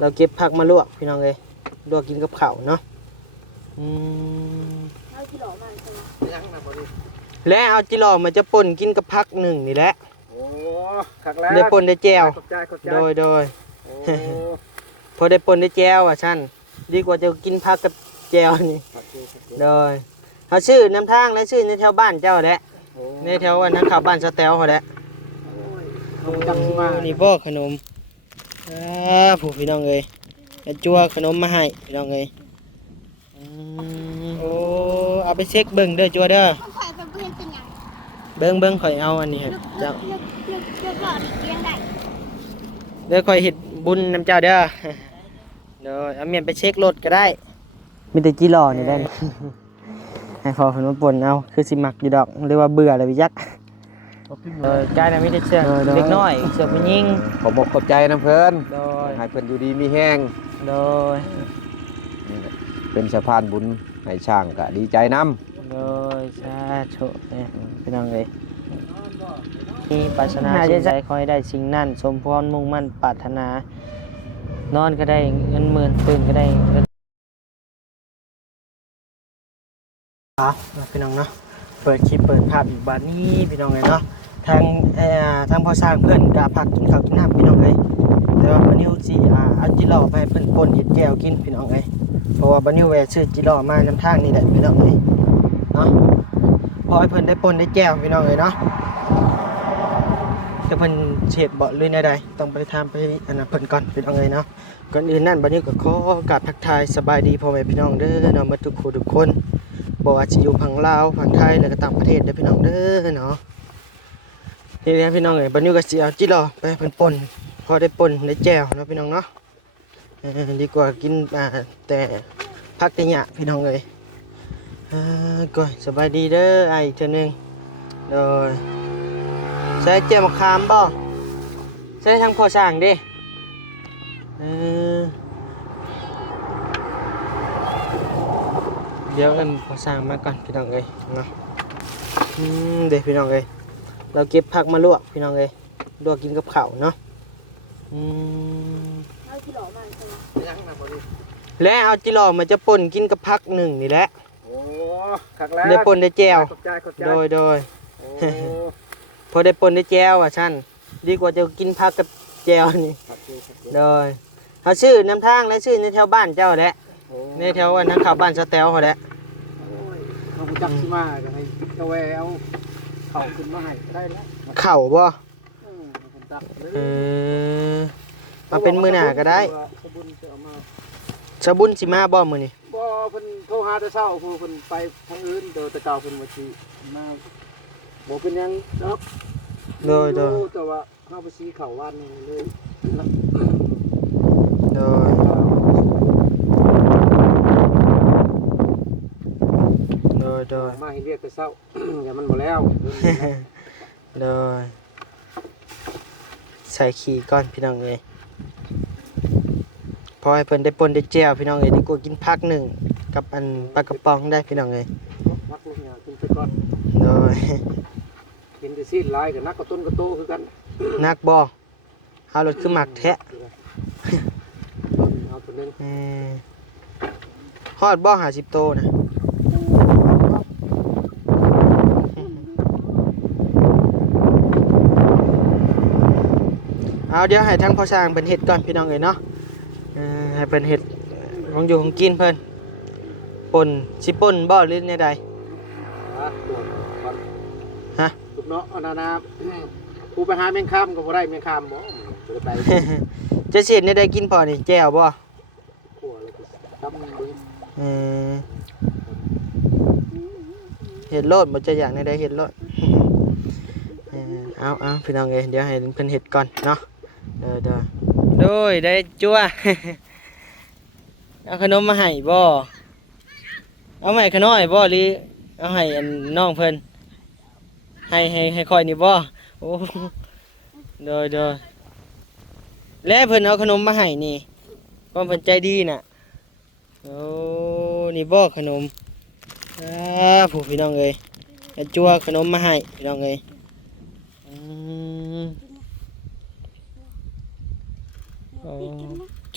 เราเก็บผักมาลวกพี่น้องเลยลวกกินกับข้าวเนาะและเอาจิหล่อมาจะป่นกินกับผักหนึ่งนี่แหละโอ้ขักแล้วได้ป่นได้แจวโดยพอได้ป่นได้แจวอ่ะท่านดีกว่าจะกินผักกับแจวนี่โดยเขาชื่อน้ำทางและชื่อในแถวบ้านเจ้าแหละในแถววันนั้นข่าวบ้านสแตลเขาแหละนี่พ่อขนมผู้พี่น้องเลยจั่วขนมมาให้พี่น้องเลยโอ้เอาไปเช็คเบิ้งเด้อจั่วเด้อเบิ้งข่อยเอาอันนี้เจ้าเด้อข่อยเห็ดบุญน้ำเจ้าเด้อเด้อเอาเมียนไปเช็ครถก็ได้มีแต่จีรอนี่ได้ให้พอขนมป่นเอาคือสิมักอยู่ดอกเรียกว่าเบื่อเลยพี่ยักษ์กายน่ะมีแต่เชือกเล็กน้อยเชือกผู้หญิงขอบอกขอบใจนะเพิ่นโดยให้เพิ่นอยู่ดีมีแห้งโดยเป็นสะพานบุญให้ช่างก็ดีใจนำโดยสาธุเนี่ยพี่น้องเลยมีปรารถนาสิ่งใดขอให้ได้สิ่งนั้นสมพรมุ่งมั่นปรารถนานอนก็ได้เงินหมื่นตื่นก็ได้เงินพี่น้องเนาะเปิดคลิปเปิดภาพอีกบาทนี้พี่น้องเลยเนาะทางพ่อสร้างเพื่อนกาพักกินข้าวกินน้ำพี่น้องเลยแต่ว่าบันิวสิเอาจิหล่อไปเพิ่นป่นเห็ดแก้วกินพี่น้องเลยเพราะว่าบันิวแวะซื้อจิหล่อมาน้ำทางนี่แหละพี่น้องเลยเนาะพอให้เพิ่นได้ป่นได้แก้วพี่น้องเลยเนาะจะเพิ่นเฉดเบาะเลยในใดต้องไปทำไปอันนั้นเพิ่นก่อนพี่น้องเลยเนาะก่อนอื่นนั่นบันิวก็ขอกราบทักทายสบายดีพ่อแม่พี่น้องเด้อเนาะมาทุกคนบอกว่าจะอยู่ฝั่งลาวฝั่งไทยแล้วก็ต่างประเทศเด้อพี่น้องเด้อเนาะนี่แหละพี่น้องเอ้ยบัดนี้ก็สิเอาจิหล่อไปเพิ่นป่นพอได้ป่นได้แจ่วเนาะพี่น้องเนาะดีกว่ากินแต่พักแต่หยะพี่น้องเอ้ยก็สบายดีเด้อไอ้เทื่อนึงโดยใส่แจ่วมะขามบ่ใส่ทางพ่อสร้างเด้เดี๋ยวพอสร้างมาก่อนพี่น้องเอ้ยเนาะเดี๋ยวพี่น้องเอ้ยเราเก็บผักมาลวกพี่น้องเอ้ยลวกกินกับข้าวเนาะและเอาจิหล่อมาจะป่นกินกับผักหนึ่งนี่แหละโอ้ขักแล้วได้ป่นได้แจวโดยพอได้ป่นได้แจวอ่ะท่านดีกว่าจะกินผักกับแจวนี่โดยเขาชื่อน้ำทางและชื่อในแถวบ้านเจ้าแหละในแถววันนั้นข่าวบ้านสแตลเขาแหละเขาจักสิมาก็ให้เอาแวเอาเข่าขึ้นมาให้ได้แล้วเข่าบ่มาเป็นมือหน้าก็ได้สบุญสิมาบ่มือนี่บ่เพิ่นโทรหาแต่เช้าเพิ่นไปทางอื่นเดี๋ยวแต่เก่าเพิ่นว่าสิมาบ่เป็นหยังดอกโดยแต่ว่าเฮาไปซีเข้าวันนี้เลยโดยมาให้เรียกแต่เช้าอย่ามันบ่แล้วโดยใส่ขี้ก้อนพี่น้องเอ้ยพอให้เพิ่นได้ป่นได้แจ่วพี่น้องเอ้ยดีกว่ากินผักหนึ่งกับอันปลากระป๋องได้พี่น้องเอ้ยพักลูกเนี่ยกินไปก่อนโดยกินแต่ซีดลายกับนักกระต้นกระโตคือกันนักบ่เฮารถคือหมักแท้เอาตัวนึงฮอดบ่50โตนะเอาเดี๋ยวให้ทั้งพ่อสร้างเป็นเห็ดก่อนพี่น้องเอ้ยเนาะให้เป็นเห็ดของอยู่ของกินเพิ่นป่นสิป่นบ่หรือในใดฮะลูกเนาะนากูไปหาแมงคามก็บ่ได้แมงคามบ่ไปจะเสียในใดกินพอนี่แจ่วบ่เห็ดโลดบ่จะอย่างในใดเห็ดโลดเอาพี่น้องเอ้ยเดี๋ยวให้เพิ่นเห็ดก่อนเนาะโดยได้จั่วเอาขนมมาให้บ่เอาให้ขน้อยบ่หรือเอาให้อันน้องเพิ่นให้คอยนี่บ่โอ้โดยแล้วเพิ่นเอาขนมมาให้นี่ความเพิ่นใจดีน่ะโอ้นี่บ่ขนมผู้พี่น้องเอ้ยจั่วขนมมาให้พี่น้องเอ้ย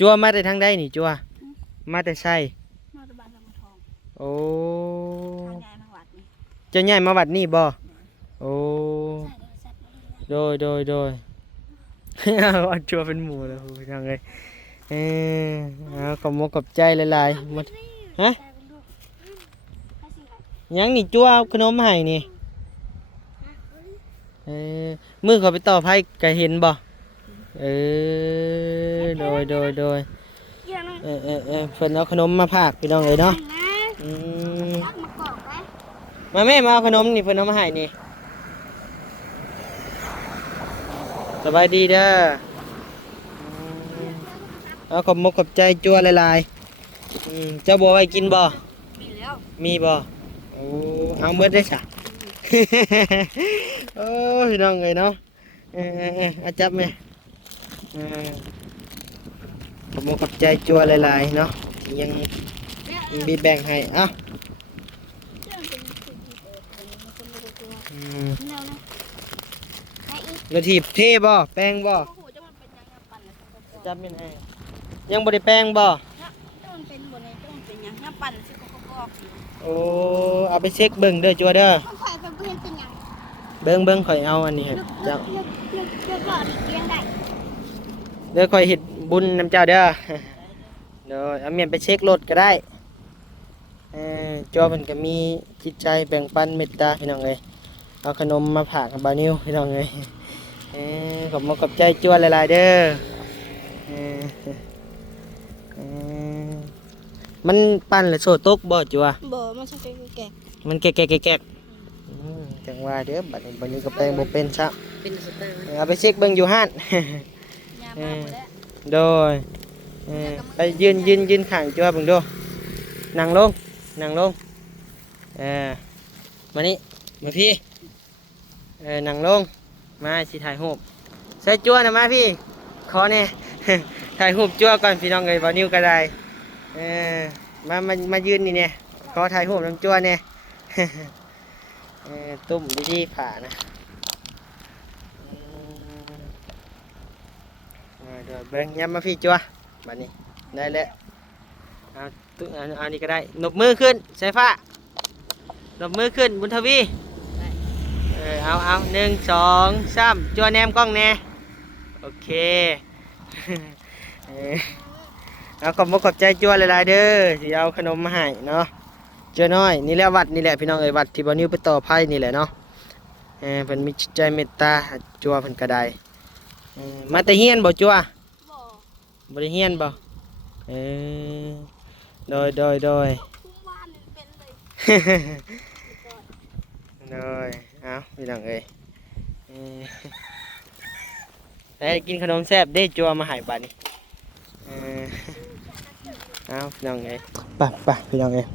จัวมาแต่ทางใดนี่จัวมาแต่ไส มาตะบานลำทอง โอ้ ทางยายมาวัดนี่ เจะย้ายมาวัดนี่บ่โอ้ ใส่เด้อใส่มาเรื่อย โดย เอาจัวเป็นหมูแล้วพี่น้องเอ้ยเอาขอบมกขอบใจหลายๆหมด ๆ ฮะ ใส่เป็นลูกให้สิครับ ยังนี่จัวเอาขนมมาให้นี่มือเขาไปต่อไพ่ก็เห็นบ่โดย เกี่ยวหน่อย เพิ่นเอาขนมมาพากพี่น้องเอ้ยเนาะ นะ อืม ทักมากรอกไว้ มาแม่มาเอาขนมนี่เพิ่นเอามาให้นี่สบายดีเด้อเอาขอบมกขอบใจจัวหลายๆเจ้าบัวไว้กินบ่ มีแล้ว มีบ่โอ้เอาเบิดได้ซะ โอ้พี่น้องเอ้ยเนาะอาจับแม่ขอบมกขอบใจจัวหลายๆเนาะที่ยังมีแบ่งให้เอ้า เรื่องเป็นสิ่งที่เกิดขึ้นในคนไม่รู้ตัว อืม เร็วนะให้อีก กระถีบเทบ่แป้งบ่ โอ้โหจะมันเป็นยังไงปั่นเลย จับแม่นให้ยังบ่ได้แป้งบ่ จะมันเป็นบนในจะมันเป็นยังไงปั่นสิก็ก็ โอ้เอาไปเช็คเบิ่งเด้อจัวเด้อ ต้องใส่เป็นเพื่อนเป็นยัง เบิ่งข่อยเอาอันนี้ให้เจ้า เลือกหลอดอีกเลี้ยงได้ เด้อข่อยเฮ็ดบุญนำเจ้าเด้อ เด้อเอาเมียนไปเช็ครถก็ได้จอมันก็มีจิตใจแบ่งปันเมตตาพี่น้องเอ้ยเอาขนมมาฝากกับบาวนิวพี่น้องเอ้ยขอบคุณขอบใจจัวหลายๆเด้อมันปั้นแล้วโซตกบ่จัว บ่มันจะเป็นแก่ มันแกะจังว่าเด้อบัดนี้ก็แปลงบ่เป็นซะ เป็นสเตอร์ เอาไปเช็คเบิ่งอยู่ห้าน ยามาหมดแล้ว โดยไปยืนข้างจัวเบิ่งดูนั่งลงมานี่มาพี่นั่งลงมาสิถ่ายรูปใส่จัวนะมาพี่ขอเนี่ย ถ่ายรูปจัวก่อนพี่น้องเอ้ยบ่นิ้วก็ได้มายืนนี่เนี่ยขอถ่ายรูปน้ำจัวเนี่ย ตุ่มดีๆผ่านะเดี๋ยวเบิ่งย้ำมาพี่จัวบัดนี้ได้แล้วเอาตุ๊อันนี้ก็ได้นบมือขึ้นสายฟ้านบมือขึ้นบุญทวีเอา1 2 3จัวแนมกล้องแน่โอเค เอาขอบคุณขอบใจจัวหลายๆเด้อที่เอาขนมมาให้เนาะเจ้าน้อยนี่แหละวัดนี่แหละพี่น้องเอ้ยวัดที่บ่นิ้วไปต่อไพ่นี่แหละเนาะเพิ่นมีจิตใจเมตตาจัวเพิ่นก็ได้มาแต่เฮียนบ่จัว บ่ บ่ได้เฮียนบ่โดย ทุ่มวานนี่เป็นเลย โดยเอาพี่น้องเอ้ยได้กินขนมแซ่บได้จัวมาให้บัดนี้เอาพี่น้องเอ้ยไปพี่น้องเอ้ย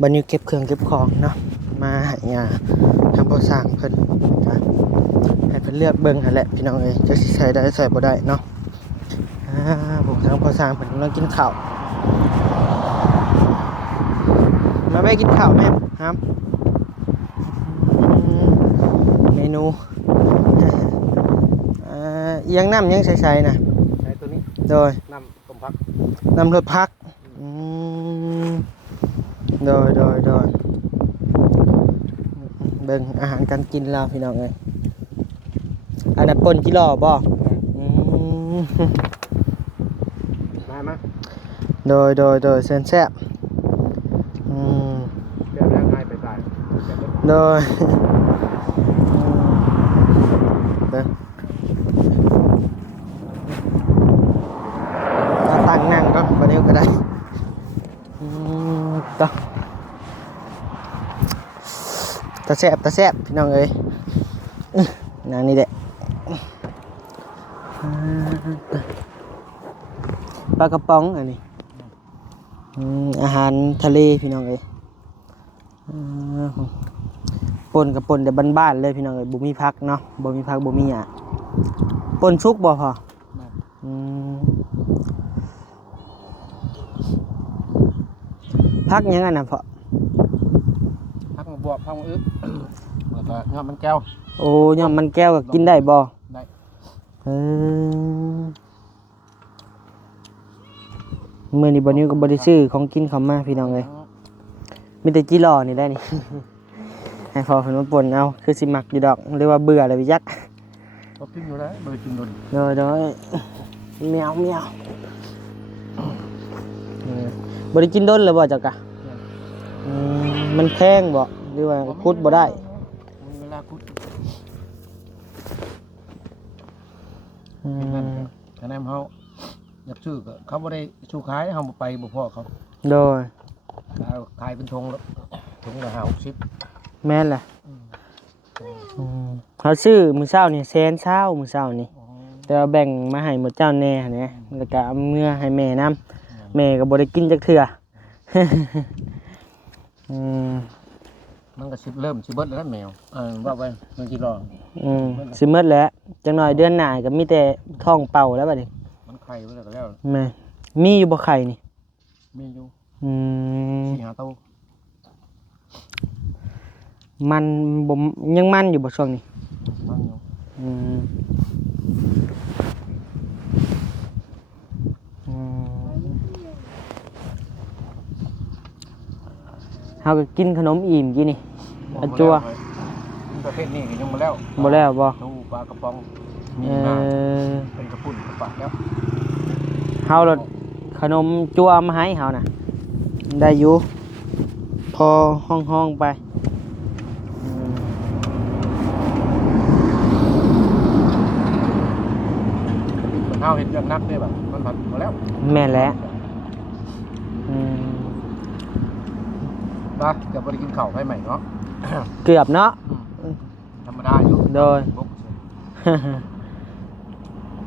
บัดนี้เก็บเครื่องเก็บของเนาะมาให้ยาทำบ่สร้างเพิ่นให้เพิ่นเลือกเบิ่งหั่นแหละพี่น้องเอ้ยจักสิใส่ได้ใส่บ่ได้เนาะผมทางบ่สร้างเพิ่นกำลังกินข้าวมาแม่กินข้าวแม่ครับเมนูเอียงน้ำยังใสๆนะ ใช้ตัวนี้ โดย น้ำต้มพัก น้ำรถพักโดยเบิ่งอาหารการกินเราพี่น้องเอ้ยอันนั้นป่นจิหล่อบ่มาโดยเส้นแซ่บเดี๋ยวแล้วง่ายไปตาย โดยเบิ่งตั้งนั่งก่อนวันนี้ก็ได้ต่อตาแซ่บพี่น้องเอ้ยนั่งนี่แหละปลากระป๋องอันนี้อาหารทะเลพี่น้องเอ้ยป่นกับป่นแต่บ้านๆเลยพี่น้องเอ้ยบ่มีผักเนาะบ่มีผักบ่มีหยังป่นชุกบ่พอผักหยังอันน่ะพอ พักมาบวกพักมาอึแล้วก็ยอดมันแก้ว โอ้ยอมมันแก้วก็กินได้บ่ ได้ เออ มื้อนี้บ่นิวก็บ่ได้ซื้อของกินเข้ามาพี่น้องเอ้ยมีแต่จิหล่อนี่ได้นี่ ให้พอเพิ่นมาป่นเอาคือสิมักอยู่ดอกหรือว่าเบื่อแล้วไปยัก ก็กินอยู่แล้วบ่ได้กินโดน โดยแมวบ่ได้กินดนแล้วบ่เจ้ากะมันแพงบ่หรือว่าคุดบ่ได้ เวลาคุด อืม คะแนนเฮาอยากซื้อก็เขาบ่ได้สู้ขายเฮาบ่ไปบ่พอเขา โดย ขายเป็นธงแล้วถุงละ60 แม่นแหละเขาซื้อมื้อเช้านี่100,000มื้อเช้านี่แต่ว่าแบ่งมาให้หมดเจ้าแน่หั่นแหละแล้วก็เอาเมื่อให้แม่นํแม่ก็บ่ได้กินจักเทื่อ มันก็สิเริ่มสิเบิดแล้วนะแมวว่าไว้มันสิรอ สิหมดแล้วจังหน่อยเดือนหน้าก็มีแต่ท้องเป่าแล้วบัดนี้ มันไข่ไว้แล้วก็แล้ว แม่มีอยู่บ่ไข่นี่ มีอยู่ 4-5 ตัว มันบ่ยังมันอยู่บ่ช่วงนี้ มันอยู่ อืมเฮาก็กินขนมอิ่มกินนี่อันจัว ประเภทนี้ก็ยังบ่แล้ว บ่แล้วบ่ ตู้ปลากระป๋องมี เอ น้ อ ำเป็นกระปุ่นกระปะแล้ว เฮาลดขนมจัวมาให้เฮาน่ะได้อยู่พอห้องๆไปอืม มันเฮาเฮ็ดเรื่องนักเด้แบบมันผัดบ่แล้ว แม่นแล้วอืม นะจะบ่ได้กินข้าวให้ใหม่เนาะ เกือบเนาะ ธรรมดาอยู่ โดย บก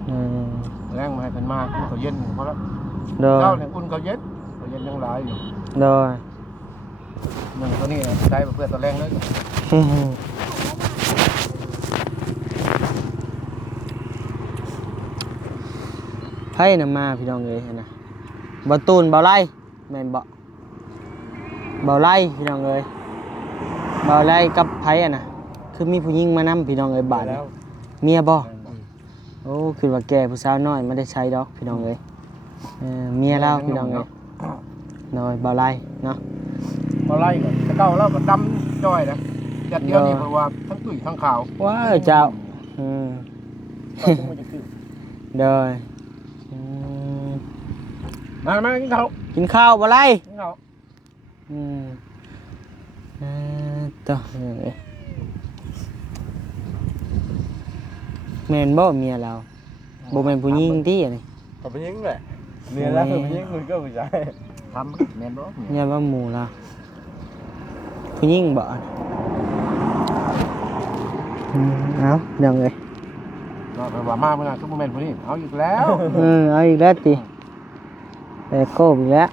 อืม แรงมาให้เพิ่นมากินข้าวเย็นพอแล้ว โดย เจ้าเนี่ยอุ่นข้าวเย็นยังหลายอยู่ โดย หนึ่งตัวนี้ใช้เพื่อตัวแรงเลย ไพ่น่ะมาพี่น้องเอ้ยนะบ่ตูนบ่ไล่แม่นบ่บ่ไล่พี่น้องเอ้ยบ่ไล่กับไผอ่ะนะคือมีผู้หญิงมานำพี่น้องเอ้ยบาดนี้เมียบ่โอ้คือว่าแก่ผู้สาวน้อยไม่ได้ใช้ดอกพี่น้องเอ้ยเมียเราพี่น้องเอ้ยน้อยบ่ไล่เนาะ บ่ไล่ก็แต่เก่าเราก็ดำจ้อยนะจัดเดียวนี่เพราะว่าทั้งตุ้ยทั้งขาว ว้าเจ้าม ก็คงบ่จะคือ เด้อมากินข้าว กินข้าวบ่ไล่ กินข้าว อืมต่อแม่นบ่เมียเราบ่แม่นผู้หญิงติอันนี้ ก็เป็นยิงแหละเมียแล้วเป็นยิงมันก็ไม่ใช่ทำแม่นบ่ เนี่ยว่าหมู่เราผู้หญิงบ่อันเอาเดี๋ยวเลย ก็แปลว่ามาเมื่อไหร่ทุกโมเมนต์พวกนี้เอาอีกแล้ว เอาอีกแล้วติแต่โก้อีกแล้ว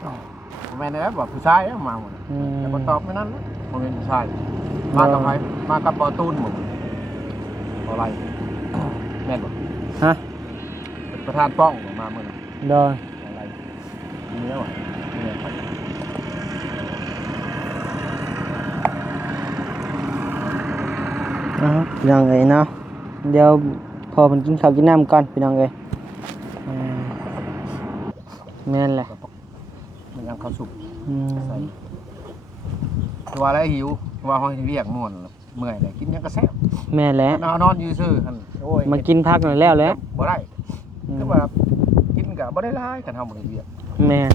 โมเมนต์นะครับว่าผู้ชายมาหมดแต่คนตอบไม่นั่นโมเมนต์ผู้ชายมากับใครมากับปอตูนหมดอะไรแม่นบ่ ฮะ เป็นประธานป้องมาเมื่อไหร่ โดย อะไรมีแล้วอ่ะมีอะไร พี่น้องเอ้ยเนาะเดี๋ยวพอมันกินข้าวกินน้ำก่อนพี่น้องเอ้ยแม่นแหละ มันยังข้าวสุก อืม ใส่ตัวอะไรหิวว่าห้อยเวียกม่วนเมื่อยเลยกินยังกระแซบ แม่นแหละ นอนอยู่ซื่อกันโอ้ย มากินพักหน่อยแล้วแหละ บ่ได้คือว่ากินกับบ่ได้หลายกันเฮาบ่ได้เวียก แม่น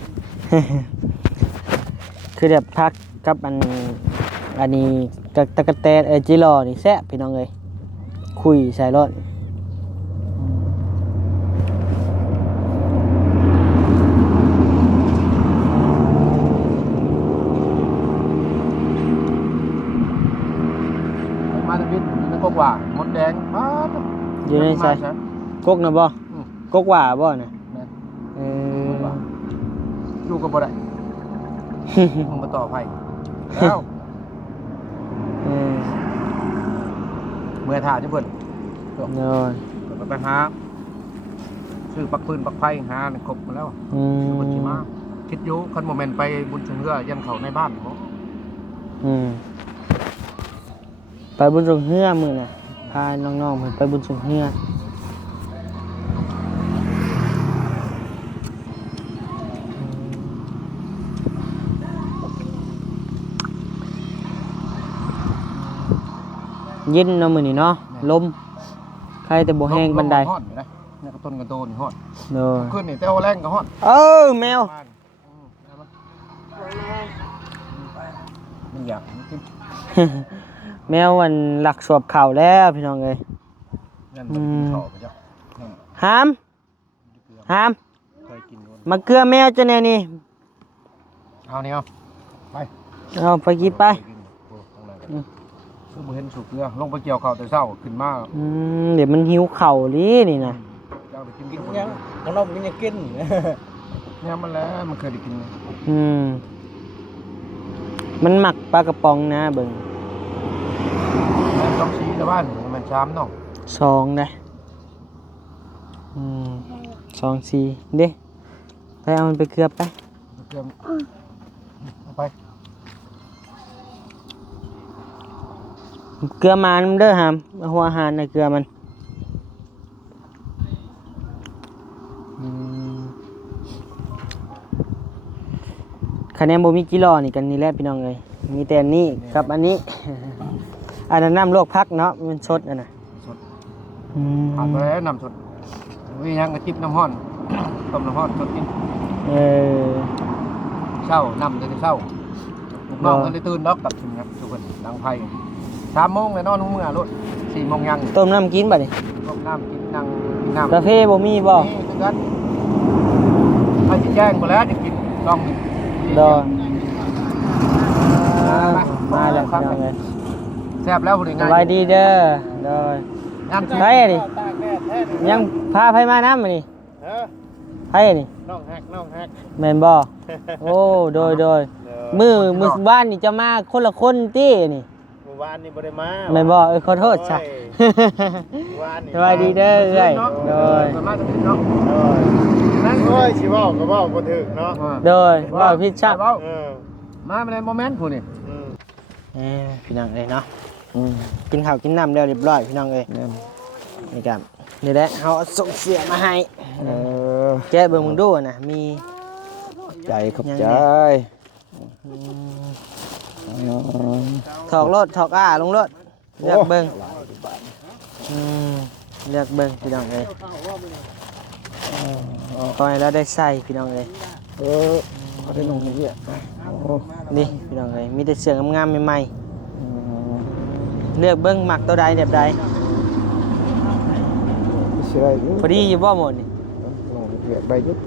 คือแบบพักกับอันนี้กับตะกะแตนจิรอนี่แซ่บพี่น้องเอ้ยคุยใส่รถ มาตะบิดมันก็ว่ามดแดงมา อยู่ในใส่กกนะบ่กกหว่าบ่น่ะ แม่น เออ อยู่ก็บ่ได้มึงมาต่อไผแล้ว เออ เมื่อถ่าจังเพิ่น โดย ก็ไปหาซื้อปักปืนปักไฟหาครบมาแล้ว อืม คนสิมาคิดอยู่คันโมเมนต์ไปบุญชงเรือยันเขาในบ้านบ่ ไปบุญสงเฮือมื้อน่ะพาน้องๆเพิ่นไปบุญสงเฮือ เย็นเนาะมื้อนี้เนาะลมใครแต่บ่แห้งปานใด ฮอดอยู่นะนี่ก็ต้นกระโดนฮอด เด้อ ขึ้นนี่แต่ว่าแรงก็ฮอด แมว มันอยากมันกิน แมวมันหลักสวบเข่าแล้วพี่น้องเอ้ย นั่นมันกินข้าวไปจ้ะนั่น หามหาม เคยกินโดน มาเกลือแมวจะแน่นี่ เอานี่เอาไป เอาไปกินไป โอ้ข้างในกันคือบ่เห็นสุกเกลือลงไปเกี่ยวข้าวแต่เช้าขึ้นมา เดี๋ยวมันหิวเข่าลินี่นะ เจ้าไปกิน ยังขนมนี่ยังกิน เนี่ยมันแล้วมันเคยได้กินไหม มันหมักปลากระป๋องนะเบิ่ง แม่นต้องชี้แต่บ้านมันช้ำเนาะ 2ได้2 4เด้ไปเอามันไปเกลือไป เกลือเอาไป เกลือมานเด้อหามเอาหัวอาหารในะเกลือมันคะแนนบ่มีกิโลนี่กันนี่แหละพี่น้องเอ้ยมีแต่อันนี้กับอันนี้ อันนั้นน้ำลวกพักเนาะมันสดอันน่ะ สดผ่านไปแล้วน้ำสดวิยังกระจิบน้ำห้อน ต้มน้ำห้อนสดกิน เออ เช้าน้ำเลยเช้าลูกน้องก็เลยตื่นดอกตัดทิ้งครับทุกคนดังไพ่3 โมงเลยนอนหัวเมื่อรถ4 โมงยัง ต้มน้ำกินบัดนี้ ต้มน้ำกินนั่งกินน้ำ กาแฟบ่มีบ่ นี่คือกันถ้าจะแจ้งไปแล้วจะกินลองกิน ดอมาแล้วพี่น้องเอ้ย แซ่บแล้วพอดี ส ง่าย บายดีเด้อโดย น้ำ ไผดิ ตากแดดแท้ ยังพาไผมาน้ำมานี่ เออ ไผนี่ น้องฮัก แม่นบ่โอ้โดยมือบ้านนี่จะมาคนละคนตินี่ เมื่อวานนี่บ่ได้มา แม่นบ่ขอโทษจ้ะ เมื่อวานนี่ สบายดีเด้อเอ้ยโดย มาจะกินเนาะ นั่นโอ้ยสิเว้าก็เว้าบ่ถึกเนาะ โดยว่าพี่ชัก เออ มาในโมเมนต์ผู้นี่ พี่น้องเอ้ยเนาะกินข้าวกินน้ำแล้วเรียบร้อยพี่น้องเอ้ยนี่ครับนี่แหละเฮาส่งเสียมาให้แกะเบิ่งมึงดูนะมี ใจขอบใจ ถอกรถถอกลงรถเลือกเบิ่งเลือกเบิ่งพี่น้องเอ้ยขอให้เราได้ใส่พี่น้องเอ้ย เขาได้ลงที่นี่ นี่พี่น้องเอ้ยมีแต่เสื้องามๆใหม่ๆเลือกเบิ่งมักตัวใดแบบใด เชื่อ พอดีอยู่บ่หมดนี่ ลงเรียกใบยุด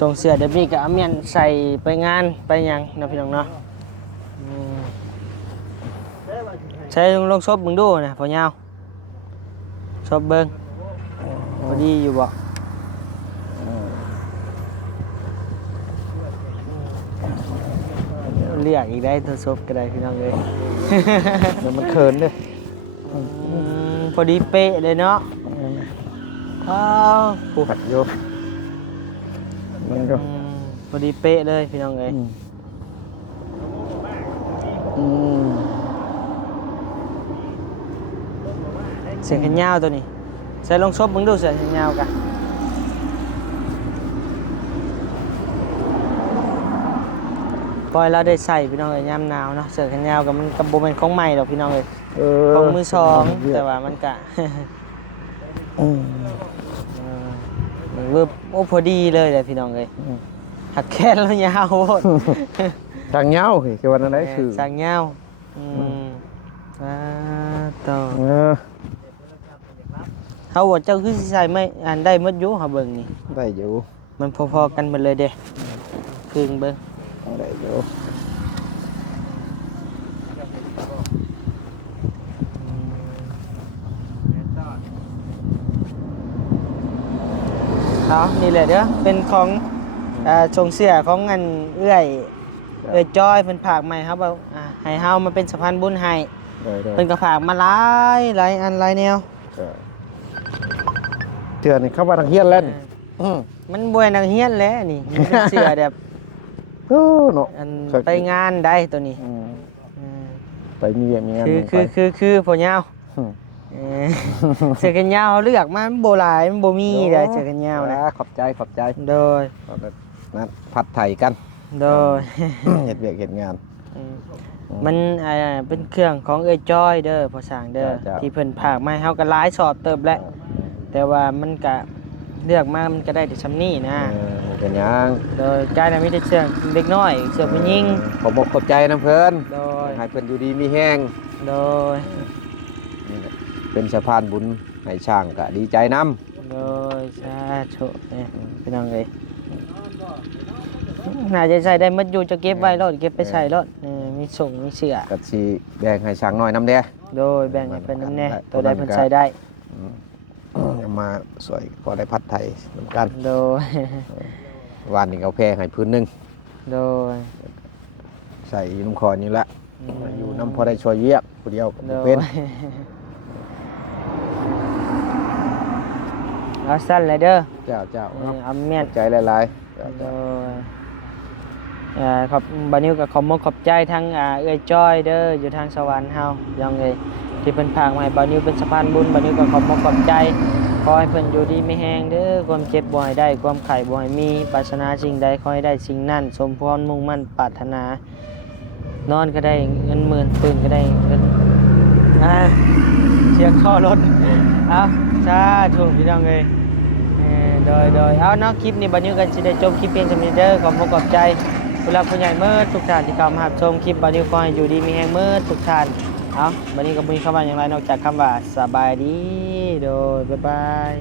ส่งเสื้อเดี๋ยวนี้ก็เอาเมียนใส่ไปงานไปหยังเนาะพี่น้องเนาะใช้ลงซบมึงดูนะพอยาวซบเบิ่งพอดีอยู่บ่เรียกอีกได้ตัวซบก็ได้พี่น้องเอ้ย เดี๋ยวมันเขินเลย พอดีเป๊ะเลยเนาะผู้ ผัดโยมันก็ พอดีเป๊ะเลยพี่น้องเอ้ยเสียงแขนยาวตัวนี้ใส่ลงซบมึงดูเสียงแขนยาวกันปล่อยเราได้ใส่พี่น้องเอ้ยยามหนาวเนาะเสื้อแขนยาวกับมันกับโบเป็นของใหม่ดอกพี่น้องเอ้ยของมือสองแต่ว่ามันกะมันเวิบโอ้พอดีเลยเลยพี่น้องเอ้ยหักแค่แล้วยาวโคตร ทางเงาคือวันนั้นคือ สั่งยาวต่อเขาบอกเจ้าคือสิใส่ไม่อันได้หมดอยู่เขาเบิ่งนี่ ได้อยู่ มันพอๆกันหมดเลยเด้ครึ่งเบิ่ง ได้อยู่ เอานี่แหละเด้อเป็นของชงเสื้อของเงินเอื้อยจอยเพิ่นฝากมาครับเอาให้เฮามาเป็นสะพานบุญให้ ได้ เพิ่นก็ฝากมาหลายอันหลายแนว เถื่อนเข้ามาทางเฮียนแล้ว มันบ่ให้นักเรียนแหล้วนี่มันเป็นเสื้อแบบ โอ้เนาะ อันไปงานได้ตัวนี้ ไปมีเวียมีงาน คือพ่อยาวเสื้อแขนยาวเลือกมามันบ่หลายมันบ่มีได้เสื้อแขนยาวนะ ขอบใจ โดย นัดผัดไทยกัน โดย เห็ดเวียกเห็ดงาน มันเป็นเครื่องของเอ้ยจ้อยเด้อพอสร้างเด้อ จ้ะ ที่เพิ่นผากมาให้เฮาก็หลายสอบเติบแล้วแต่ว่ามันก็เลือกมามันก็ได้แต่ซำนี้นะ เป็นหยัง โดยกายน่ะมีแต่เสื้อเด็กน้อยเสื้อผู้หญิง ขอบอกขอบใจน้ำเพิ่น โดย ให้เพิ่นอยู่ดีมีแห้ง โดย นี่แหละเป็นสะพานบุญให้ช่างก็ดีใจนำ โดยสาธุเนี่ยพี่น้องเอ้ยน่าจะใส่ได้หมดอยู่จะเก็บไว้รถเก็บไปใส่รถมีส่งมีเสื้อ ก็สิแบ่งให้ช่างน้อยนำแด้ โดยแบ่งให้เพิ่นนำแน่ ได้ ตัวใดเพิ่นใส่ได้ เอามาสวยพอได้พัดไทยเหมือนกัน โดย วานนี้เอาแพร่ให้พื้นหนึง โดย ใส่อยู่น้ำคอนี่ละอยู่น้ำพอได้ช่วยเยียกผู้เดียวก็ โด บ่ ย เป็น เอาสั้นเลยเด้อ เจ้าเจ้าครับ เอาเมียน ใจหลายๆเจ้า โด เจ้าย ขอบบานิวกับขอบมกขอบใจทั้งเอ้ยจ้อยเด้ออยู่ทางสวรรค์เฮายังไงที่เพิ่นพากมาให้บานิวเป็นสะพานบุญบานิวกับขอบมกขอบใจขอให้เพิ่นอยู่ดีไม่แห้งเด้อความเจ็บบ่ให้ได้ความไข้บ่ให้มีปรารถนาสิ่งใดขอให้ได้สิ่งนั้นสมพรมุ่งมั่นปรารถนานอนก็ได้เงินหมื่นตื่นก็ได้เงินเสียงท่อรถเอาสาธุพี่น้องเอ้ยโดยเอาเนาะคลิปนี้บานิวกันสิได้จบคลิปเพียงเท่านี้เด้อขอบมกขอบใจผู้หลักผู้ใหญ่เมื่อทุกท่านที่เข้ามารับชมคลิปบานิวขอให้อยู่ดีมีแห้งเมื่อทุกท่านเอาบัดนี้ก็บ่มีคำว่าอย่างไรนอกจากคำว่าสบายดีโดยบ๊ายบาย